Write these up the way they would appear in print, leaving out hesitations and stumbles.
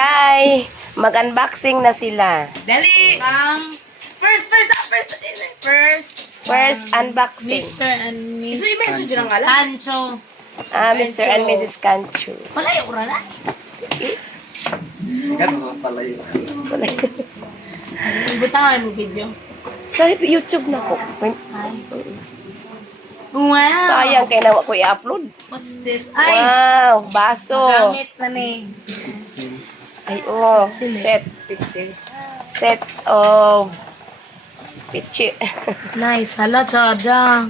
Hi! Mag-unboxing na sila. Dali! First unboxing. Mr. and Miss Isa yung medyo dyan ang alam. Cancho. Mr. and Mrs. Canchu. Wala yung urala. Sige. Ganun pala yun. Butangan mo video. Sa YouTube na ko. Ay. Wow. Sayang kaya nawa ko i-upload. What's this? Ay. Wow! Baso. Gamit na ni. Ay, oh. Sili. Set of pichi. Nice. Hala, tsada.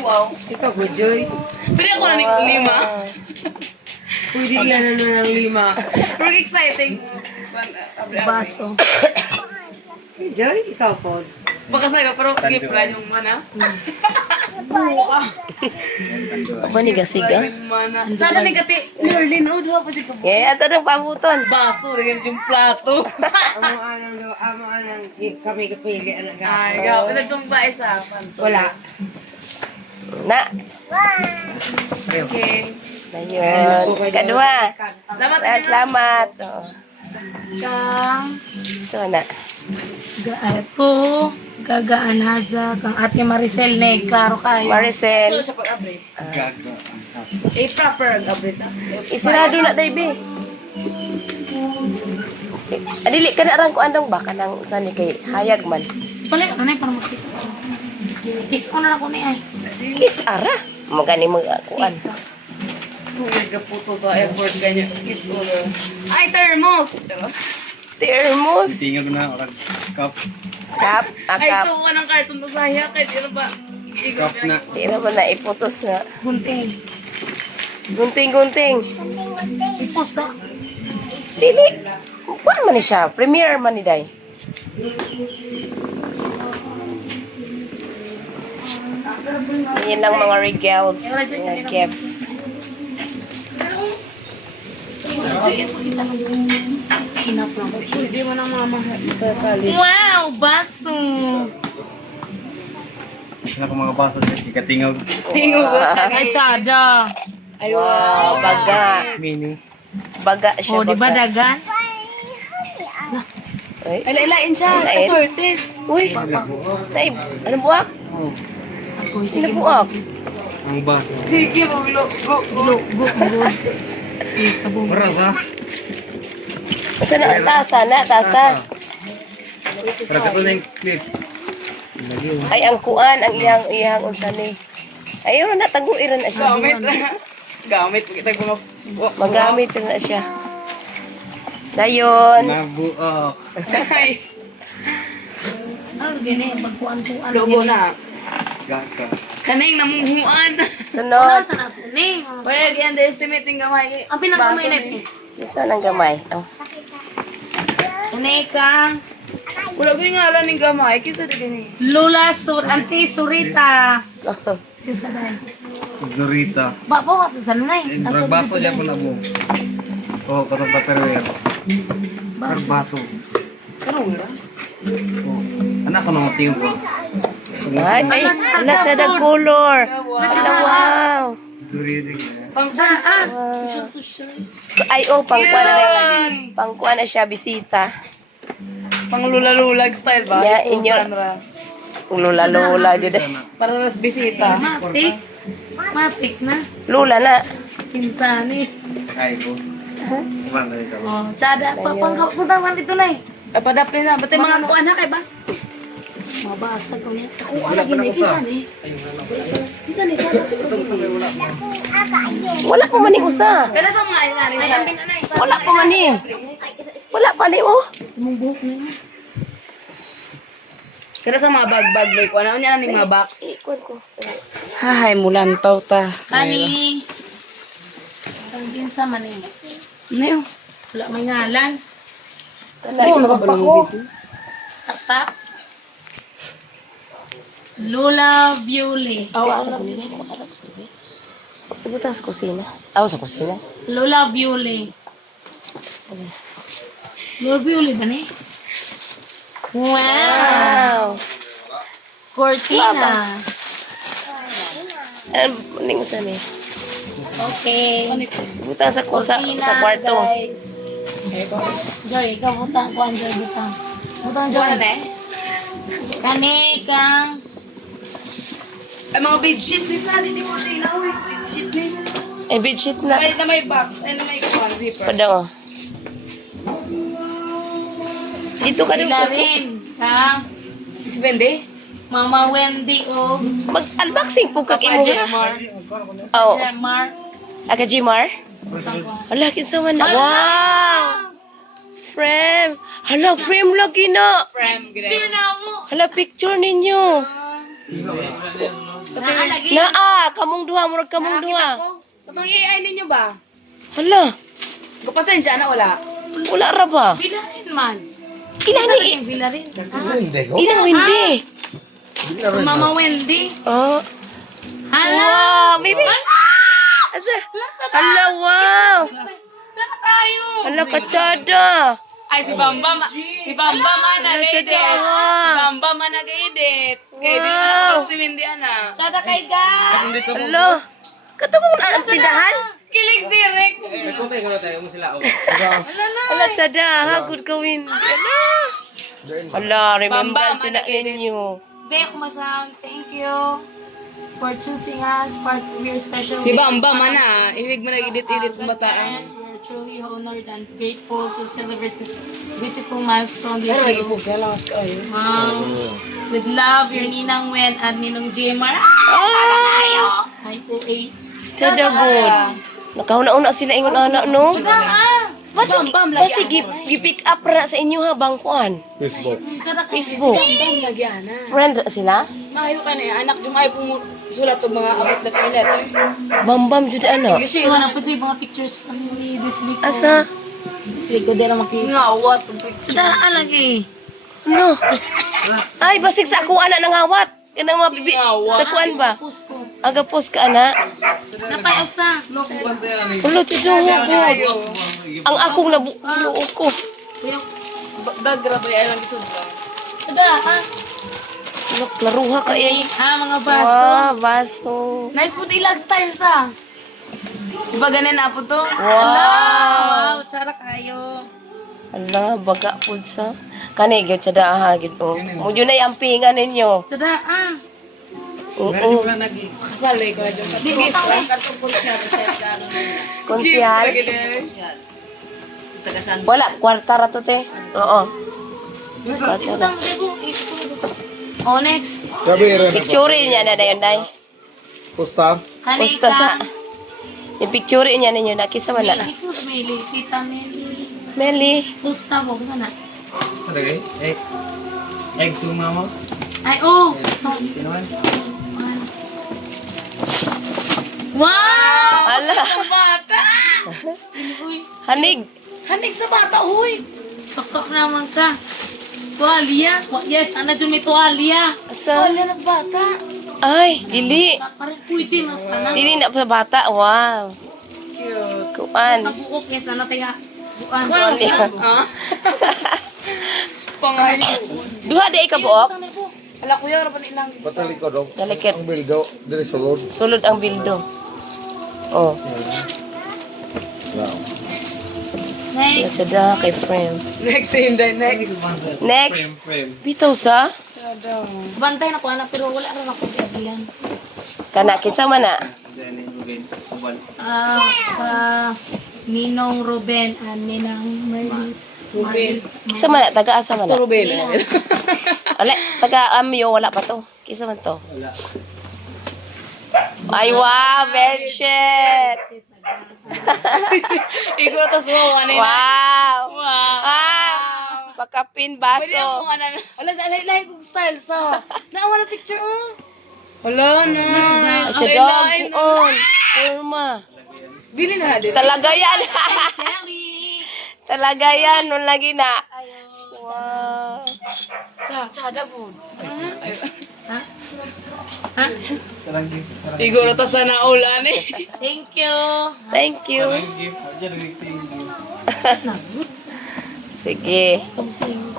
Wow. Ikaw, good joy. Pwede ako na ng lima. Pwede yan naman ng lima. Pero exciting. Baso. Joy, ikaw po. Baka sa'yo, pero gift lang yung mana. Apa ni gasiga? Mana. Sana ni kati, Nerlin, oh, doon pa dyan ka. Yeah, ito ng pamuton. Baso, rin yung plato. Amo anang kami kapili anak Ay, gaw. Nagtumba isa. Wala. Na. Okay. Ayun. Kadua. Salamat. Salamat. Oh. Kang So na. ito. Gagaan haza. Kang ate Maricel ne. Klaro kayo. Maricel. So, siya pag-abre. Gaga ang hasa. Proper ang-abre sa. Isirado na day be. Adili ka na rang ko andang ba kanang sani kay hayag man. Pala, ano yung parang makita. Kiss on na ako ni ay. Kiss ara. Magani mo kuan. 2 years ka puto sa airport ganyan. Kiss ulo. Ay, thermos! Thermos. Tingnan mo na orang cup. Kap, Ay, akap. ito ko ng cartoon to sa hiya. Kahit ano ba? Cup na. Di naman na iputos na. Gunting. Gunting-gunting. Ipos na. Dili. Kuan man ni siya. Premiere man ni day. Yan lang mga regals. Mga gift. Ina from. Hindi mo nang mamahal. Wow, baso. Ano kung mga baso dyan, ikatingog. Tingo ba? Ay, tsada. Ay, Wow, baga. Mini. Baga siya. O, di ba baga. dagan? Ay, Ay, lailain siya. Lain. Assorted. uy. Naib. Ano buwak? Sino buwak? Ang baso. Sige mo, go. Go, go, go. Sige, kabong. Paras ha? Masa na? Tasa na, tasa. Para ka na yung clip. Lagi yun. Ay, ang kuan, ang iyang unsa ni. Ayun na, taguiran na siya. Gamit na. Gamit. Kita ko Magamit na siya. Dayon. Nabuok. Ay, Ano gini? Magkuan-kuan. logo na. Gaga. Kaning namunghuan. Sunod. Saan ako ni? Wala, i-underestimate yung gamay. Ang pinagkamay na Baso ito. Isa ng gamay. Oh. Uneka. Wala ko yung ngalan ng gamay. Kisa di gani. Lula Sur, Auntie Surita. Susaday. Zurita. Bapo ka sa sanay. Baso dyan po na mo. Oo, katong paperware. Baso. Karong ba? Anak ko nang tingog ko. Ay, wala siya ng color. Wow. Zurita. Social. Ay, oh, pangkuan na. Pangkuan na siya, bisita. Pang lula-lulag style ba? Yeah, Ito, inyo- Sandra. Lula-lula, jud eh. Para nas bisita. Matik. Matik na. Lula na. Pinsani. Ay ko. Iman na ito. Oh, tsada. Punta man dito na eh. Ay, padaplin na. Ba't yung mga kuan na kay Bas? Mabasag ko niya. Ako, Wala pa na usa. Wala pa man ni usa. Kada sa mga ayun Ay, nga. ang pinanay. Wala pa man ni. Wala pa ni, oh. Mong buhok na yun. Kada sa mga bag-bag may kuan. Ano niya ning mga box? Ikuan ko. Hahay, mulantaw ta. Kani. Ang ginsa man eh. Ano Wala may ngalan. Oo, nakapako. Tatak. Lola Viole. Ibuta sa kusina. Aw, sa kusina. Lola Viole. Lola Viole ba ni? Wow! Wow. Cortina. Ano, ning usa ni? Okay. Ibuta sa Cortina, kwarto. guys. Joy, ikaw butang. Kuan, Joy, butang. Butang, Joy. Kani kang... Ay, mga bedsheet. Di sa atin, di mo ilaw. Bedsheet na yun. Ay, bedsheet na. Ay, na may box. Ay, na may kuwan, zipper. Pada, oh. Dito ka Pila rin. rin. Kang Miss Bendy? Mama Wendy o Mag-unboxing po ka Papa kimo. Jemar. Oh, Mar. aga Jimar. Hala, kinsa man na. Wow! Frame. Hala, frame lagi na. Frame, gano'n. Sino na mo? Hala, picture ninyo. Lagi. Naa, kamong duha, murag kamong duha. Itong AI ninyo ba? Hala, Kapasensya na, wala. wala ra ba? Pila rin man. Ilan Isa ni? lagi pila rin. Ilan hindi? Mama Wendy. Oh. Hala. Wow, baby. Asa? Hala, wow. Sana tayo. Hala, katsada. Ay, si Bambam. Si Bambam, nag-edit. Wow. Si Bambam, nag-edit. Kaya di na tapos si Mindy, ana. Sada kay ga. Hala. Katugong na ang tindahan? Kilig direct. Hala, tsada. Hagod kawin. Hala. Hala, remembrance na inyo. Be, kumasang, thank you for choosing us part of your special Si days. Bambam, ana. Ibig mo nag-edit-edit kung bataan. We're truly honored and grateful to celebrate this beautiful milestone with Pero lagi you. po siya, lakas ka ayo. With love, your Ninang Wen at Ninong Jemar. Sana tayo! Ay, po, eh. Tsada good. Nakauna-una sila ingon anak, no? Basi, Bambam, lagi basi gi-pick up ra sa inyo habang kuan. Sada kay Facebook. Bambam, lagi, ana. Friend ra sila? Maayo ka na, anak. Jumay po sulat og mga abot na to letter. Bambam jud ano. Kasi, Ito na po yung mga pictures family this week. Asa? Liko din na makita. ngawat. ang picture. Sada lagi. Ano? Ay, basig sa ako ana nangawat. Kanang mga bibi. Sa kuan ba? Pusko. Aga post ka ana. Napay usa. Ulo tiduho ko. Ang akong nabuo ko. Dagra ba yan ang isudlan? Sada Klaruha ka eh. mga baso. Wow, baso. Nice po ilag style sa. Diba ganin na po to? Wow. Tsara kayo. Ala, baga pud sa. Kani gyud sada ha gyud oh. Mo yun ay ampingan ninyo. Sada Oo. Kasalay ko dyan. Digit lang. Konsyal. Wala, kwarta ra to te. Oo. Kwarta ra. Oh, next. Picture niya na dayon day. Pusta sa. I-picture niya ninyo na kisa man na. Jesus, Meli. Tita Meli. Meli. Pusta mo. Kana. Egg suma mo? Ay, oh. Sino man? Wow! Ala, Ang bata! Uy, hanig. Hanig sa bata, huy! tuktok naman ka. Tuwalya. Yes, ana dyan may tuwalya. Asa? Wala ng bata. Ay, dili. Parang kuji mas kana. Dili na pa bata. Wow. Cute. Kuan. Kabuok, yes, ana tayo. Bukan. Ano sa? Ah? Pangayin ko. Duha day ka buok. Ala kuya, rapan ilang. Patali ko dong. Dalikit. Ang bildo, dili sulod. Sulod ang bildo. Oh, Wow. Next. sada kay frame. Next, Hinday, next. Next. Bitaw sa? Bantay na ko anak pero wala rin ako diyan. Kana kinsa man na? Ninong Ruben and Ninang Merly. Ruben. Kinsa man na? Taga asa man na? Ruben. Wala, taga Amyo wala pa to. Kinsa man to? Ay wow, bedsheet. Ikaw na tas mo, ano yun? Wow. Wow. Ah, pakapin Pwede baso. ako ano. Ala, lahi kong style sa. Naawa na picture, oh. Wala na. Ay, sa dog. On. Forma. Bili na natin. Talaga yan. Kelly. Talaga yan. Nun lagi na. Wow. Sa, tsada po. Ha? Ha? Ikaw na tas na ulan eh. Thank you. Thank you. Sige.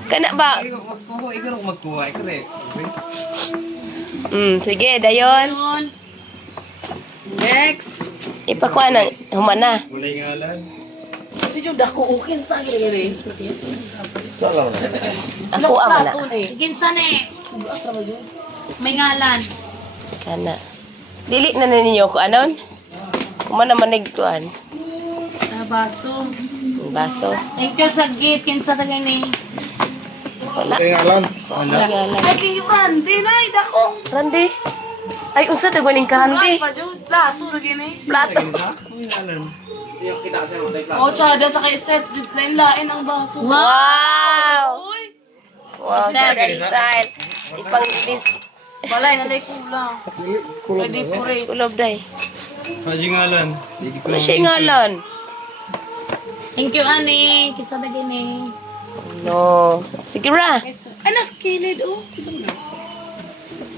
Kana ba? Ikaw magkuha. Ikaw rin. Sige, dayon. Yun. Next. Ipakuha ng humana. Kulay ngalan. Medyo dako ukin sa gire. Salah na. Ako ama na. Ginsan eh. May ngalan. Kana. Dili na ninyo ko anon. Kumana manig kuan. Baso. Baso. Thank you sa gift. Kinsa tagay ni. Wala. Tingalan. Wala. Ay, kayo Randy na, dako. Randy. Ay, unsa ta guning ka Randy? Pa, Jud. Plato, lagi na eh. Plato. Yung kita sa mga tayo. Oh, tsada sa kay set. Jud, lain-lain ang baso. Wow. Uy. Wow, style. Ipang dis Balay, nalay kulang. Ready ko rin. kulob day. Haji ngalan. Hindi ko Ano siya ngalan? Thank you, Ani. Kinsa tagay ni. No. Sige ra. Ano, skilled, oh.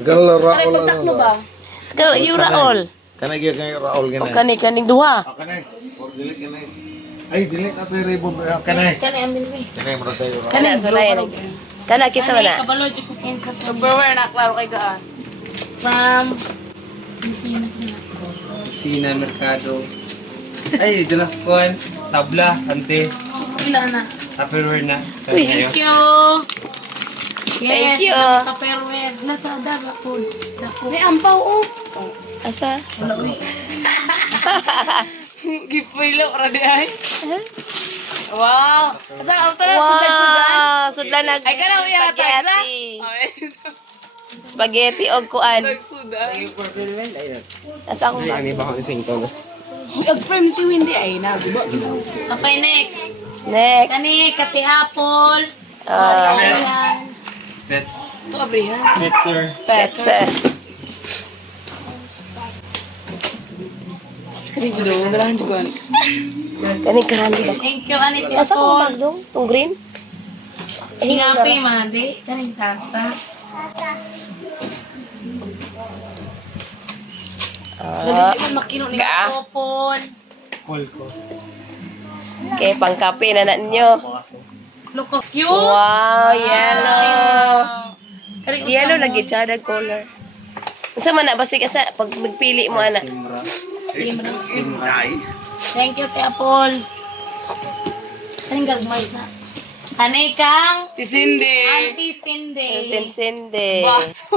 Ganun Ay, Raul pagtaklo ba? Kaya yung raol. Kanay gyud kay Raul O gani. kaning duha. Kanay. Or dili kanay. Ay dili na pero ibon kanay. Kani ang binwi. Kanay mo tayo. Kana sulay na. Kana kisa Ani, na. kabalo, di ko kinsa to. Superwear na, klaro kay gaan. From... Gisina ko na. Sina Mercado. Ay, Jonas Kuan. Tabla, ante. Ila na. Tupperware na. Uy. Thank you. Yes, Thank you. Tupperware. Nasa daba po. Dako. May ampaw, oh. Asa? Gipilo, radi ay. Wow. Asa, ang tanan, sudan-sudan. Wow, sudlan nag Ay, ka na uyatag na. spaghetti. Ay, Spaghetti og kuan. nagsudan. Asa akong bag? ba ako ising to? Ag-frame ti Windy ay na. Okay, next. Next. Kani, kati apple. Ah, Ayan. Pets. Ito, abrihan. Pets, sir. pets. Kani judo, dalahan juga. Kaning karandi ba? Thank you, Ani, Asa akong apple. bag dong? Tong green? Hingapi, madi. Kaning tasa. Ah, Hindi mo makino ni. ka. Popon. Cool ko. Kay pangkape na ninyo. Look, oh, cute. Wow, yellow. Kani, usap Yellow mo. lagi tsada color. Unsa man na basig asa pag magpili mo ana? Simra. Ay. Thank you, Ate Apple. Kaning gagmay sa. Kani kang Ti Cindy. Auntie Cindy. Sensende. Baso.